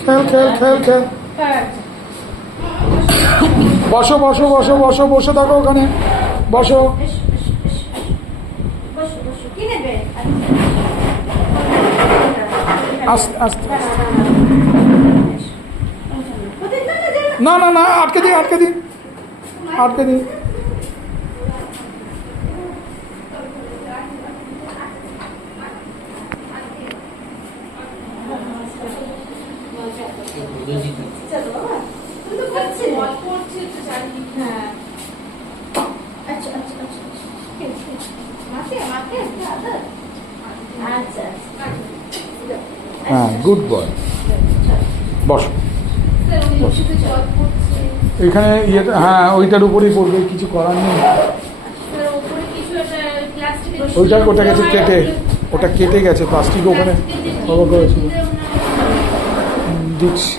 খেল খেল খেল খেল। বসো বসো বসো বসো, বসে থাকো ওখানে, বসো। আস্তে আস্তে, না না না, আটকে দিন আটকে দিন আটকে দিন। হ্যাঁ, গুড বয়। বসো এখানে, ইয়েটা হ্যাঁ ওইটার উপরেই পড়বে, কিছু করার নেই। ওইটা ওটা গেছে কেটে, ওটা কেটে গেছে, প্লাস্টিক ওখানে কভার করেছিল। দিচ্ছি।